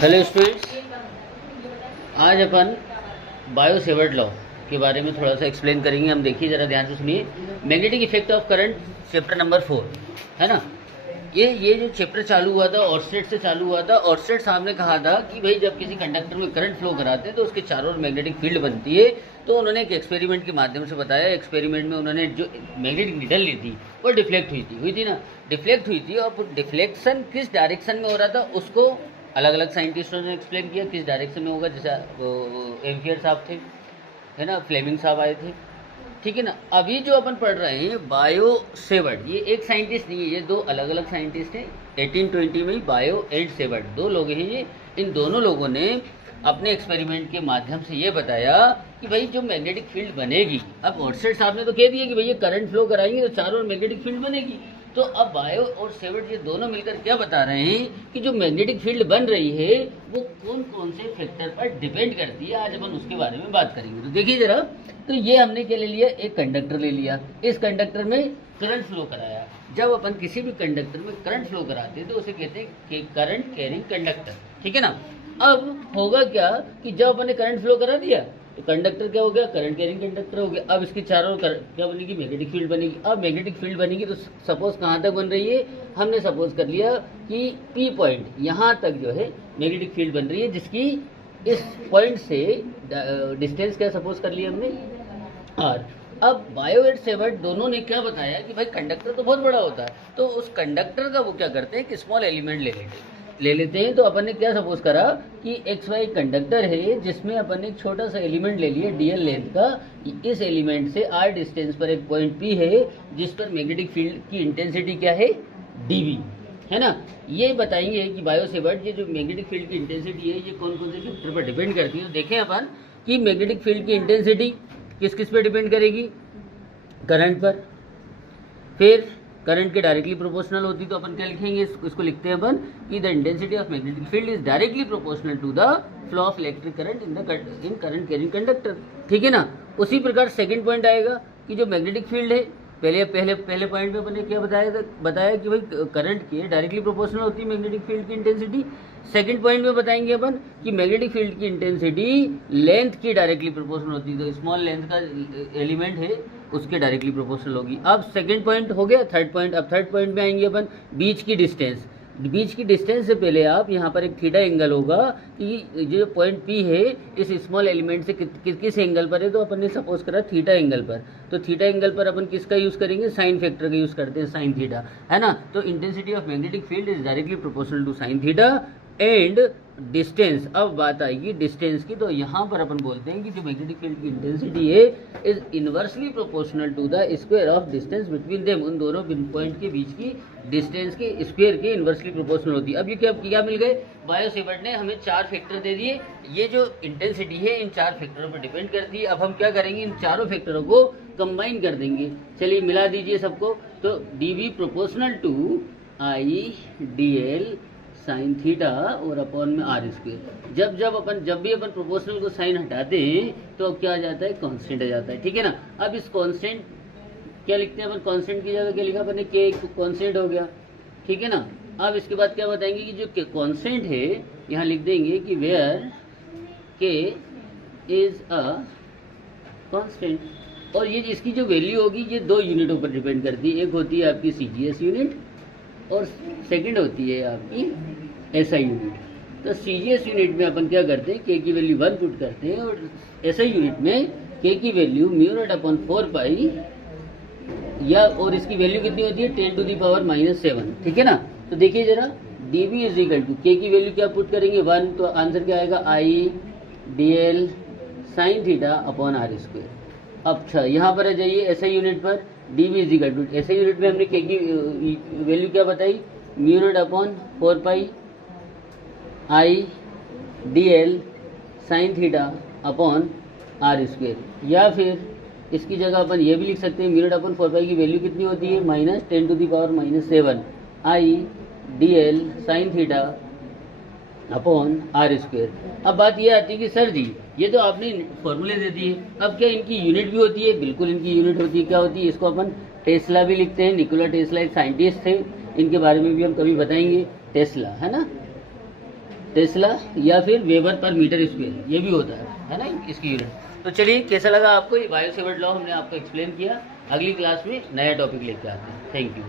Hello students, आज अपन bio Savart law के बारे में थोड़ा सा एक्सप्लेन करेंगे। हम देखिए ज़रा ध्यान से सुनिए। Magnetic effect of current, chapter number 4 है ना। ये जो चैप्टर चालू हुआ था ऑर्स्टेड से चालू हुआ था। ऑर्स्टेड साहब ने कहा था कि भाई जब किसी कंडक्टर में करंट फ्लो कराते हैं तो उसके चारों ओर मैग्नेटिक फील्ड बनती है। तो उन्होंने एक एक्सपेरिमेंट के माध्यम से बताया। एक्सपेरिमेंट में उन्होंने जो मैग्नेटिक नीडल ली थी वो डिफ्लेक्ट हुई थी ना, डिफ्लेक्ट हुई थी। और डिफ्लेक्शन किस डायरेक्शन में हो रहा था उसको अलग अलग साइंटिस्टों ने एक्सप्लेन किया किस डायरेक्शन में होगा। जैसे एम्पियर साहब थे, है ना, फ्लेमिंग साहब आए थे, ठीक है ना। अभी जो अपन पढ़ रहे हैं बायो सेवर्ट, ये एक साइंटिस्ट नहीं है, ये दो अलग अलग साइंटिस्ट हैं। 1820 में बायो एंड सेवर्ट दो लोग हैं ये। इन दोनों लोगों ने अपने एक्सपेरिमेंट के माध्यम से ये बताया कि भाई जो मैग्नेटिक फील्ड बनेगी, अब ऑर्स्टेड साहब ने तो कह दिया कि भाई ये करंट फ्लो कराएंगे तो चारों ओर मैग्नेटिक फील्ड बनेगी। तो अब बायो और सेवर्ट ये दोनों मिलकर क्या बता रहे हैं कि जो मैग्नेटिक फील्ड बन रही है वो कौन कौन से फैक्टर पर डिपेंड करती है। आज अपन उसके बारे में बात करेंगे। तो देखिए जरा, तो ये हमने क्या ले लिया, एक कंडक्टर ले लिया। इस कंडक्टर में करंट फ्लो कराया। जब अपन किसी भी कंडक्टर में करंट फ्लो कराते हैं तो उसे कहते हैं कि करंट कैरिंग कंडक्टर, ठीक है ना। अब होगा क्या कि जब अपन ने करंट फ्लो करा दिया तो कंडक्टर क्या हो गया, करंट कैरिंग कंडक्टर हो गया। अब इसके चारों ओर क्या बनेगी, मैग्नेटिक फील्ड बनेगी। अब मैग्नेटिक फील्ड बनेगी तो सपोज कहाँ तक बन रही है, हमने सपोज कर लिया कि पी पॉइंट यहाँ तक जो है मैग्नेटिक फील्ड बन रही है, जिसकी इस पॉइंट से डिस्टेंस क्या सपोज कर लिया हमने, आर। अब बायो एंड सेवर्ट दोनों ने क्या बताया कि भाई कंडक्टर तो बहुत बड़ा होता है, तो उस कंडक्टर का वो क्या करते हैं कि स्मॉल एलिमेंट ले लेते हैं। तो अपन ने क्या सपोज करा कि एक्स वाई कंडक्टर है जिसमें अपन ने एक छोटा सा एलिमेंट ले लिया डीएल लेंथ का। इस एलिमेंट से आर डिस्टेंस पर एक पॉइंट पी है जिस पर मैग्नेटिक फील्ड की इंटेंसिटी क्या है, डीवी, है ना। ये बताएंगे कि बायो सेवर्ट ये जो मैग्नेटिक फील्ड की इंटेंसिटी है ये कौन कौन से फैक्टर पर डिपेंड करती है। तो देखें अपन कि मैग्नेटिक फील्ड की इंटेंसिटी किस किस पे डिपेंड करेगी, करंट पर। फिर करंट के डायरेक्टली प्रोपोर्शनल होती तो अपन क्या लिखेंगे, इसको लिखते हैं अपन कि the intensity of magnetic field is directly proportional to the flow of electric current in current carrying conductor, ठीक है ना। उसी प्रकार सेकंड पॉइंट आएगा कि जो मैग्नेटिक फील्ड है, पहले पॉइंट पे अपन ने क्या बताया कि भाई करंट के डायरेक्टली प्रोपोर्शनल होती है मैग्नेटिक फील्ड की इंटेंसिटी। सेकंड पॉइंट में बताएंगे अपन कि मैग्नेटिक फील्ड की इंटेंसिटी लेंथ की डायरेक्टली प्रोपोर्शनल होती है। तो स्मॉल लेंथ का एलिमेंट है उसके डायरेक्टली प्रोपोर्शनल होगी। अब सेकंड पॉइंट हो गया। थर्ड पॉइंट, अब थर्ड पॉइंट में आएंगे अपन बीच की डिस्टेंस। बीच की डिस्टेंस से पहले आप यहाँ पर एक थीटा एंगल होगा कि जो पॉइंट पी है इस स्मॉल एलिमेंट से किस एंगल पर है, तो अपन ने सपोज करा थीटा एंगल पर। तो थीटा एंगल पर अपन किसका यूज़ करेंगे, साइन फैक्टर का यूज़ करते हैं, साइन थीटा, है ना। तो intensity of magnetic field is directly proportional to sine theta and distance. अब बात आएगी डिस्टेंस की। तो यहाँ पर अपन बोलते हैं कि जो मैग्नेटिक फील्ड की इंटेंसिटी है is inversely proportional to the square of distance between them. उन दोनों पॉइंट के बीच की डिस्टेंस के स्क्वायर के इनवर्सली प्रोपोर्शनल होती है। अब ये क्या मिल गए, बायो सेवर्ट ने हमें चार फैक्टर दे दिए। ये जो इंटेंसिटी है इन चार फैक्टरों पर डिपेंड करती है। अब हम क्या करेंगे, इन चारों फैक्टरों को कंबाइन कर देंगे। चलिए मिला दीजिए सबको। तो D V proportional to I D L sine theta और अपॉन में आर स्क्वायर। जब भी अपन प्रोपोर्शनल को साइन हटाते हैं तो अब क्या आ जाता है, कांस्टेंट आ जाता है, ठीक है ना। अब इस कांस्टेंट क्या लिखते हैं अपन, कांस्टेंट की जगह क्या लिखा अपन ने, के कांस्टेंट हो गया, ठीक है ना। अब इसके बाद क्या बताएंगे कि जो कांस्टेंट है यहाँ लिख देंगे कि वेयर के इज अ कांस्टेंट। और ये इसकी जो वैल्यू होगी ये दो यूनिटों पर डिपेंड करती है। एक होती है आपकी सीजीएस यूनिट और सेकंड होती है आपकी एसआई यूनिट। तो सीजीएस यूनिट में अपन क्या करते हैं, के की वैल्यू 1 पुट करते हैं और एसआई यूनिट में के की वैल्यू म्यू नॉट अपॉन 4 पाई, या और इसकी वैल्यू कितनी होती है 10 टू द पावर -7, ठीक है ना। तो देखिए जरा, D B is equal to K की वैल्यू क्या पुट करेंगे 1, तो आंसर क्या आएगा I D L sine theta upon R square. अच्छा यहाँ पर आ जाइए एसआई यूनिट पर, D B is equal to SI unit में हमने के की वैल्यू क्या बताई, mu naught upon 4 pi I D L sine theta upon R square. या फिर इसकी जगह अपन ये भी लिख सकते हैं म्यू नॉट अपॉन 4 पाई की वैल्यू कितनी होती है -10 to the power -7 I D L sine theta upon R square. अब बात ये आती है कि सर जी ये तो आपने फॉर्मूले दे दिए, अब क्या इनकी यूनिट भी होती है, बिल्कुल इनकी यूनिट होती है। क्या होती है, इसको अपन टेस्ला भी लिखते हैं। निकोला टेस्ला एक साइंटिस्ट थे, इनके बारे में भी हम कभी बताएंगे। टेस्ला, है ना, टेस्ला या फिर वेबर पर मीटर स्क्वायर, ये भी होता है ना इसकी यूनिट। तो चलिए कैसा लगा आपको ये बायो सेवर्ट लॉ हमने आपको एक्सप्लेन किया। अगली क्लास में नया टॉपिक लेकर आते हैं। Thank you.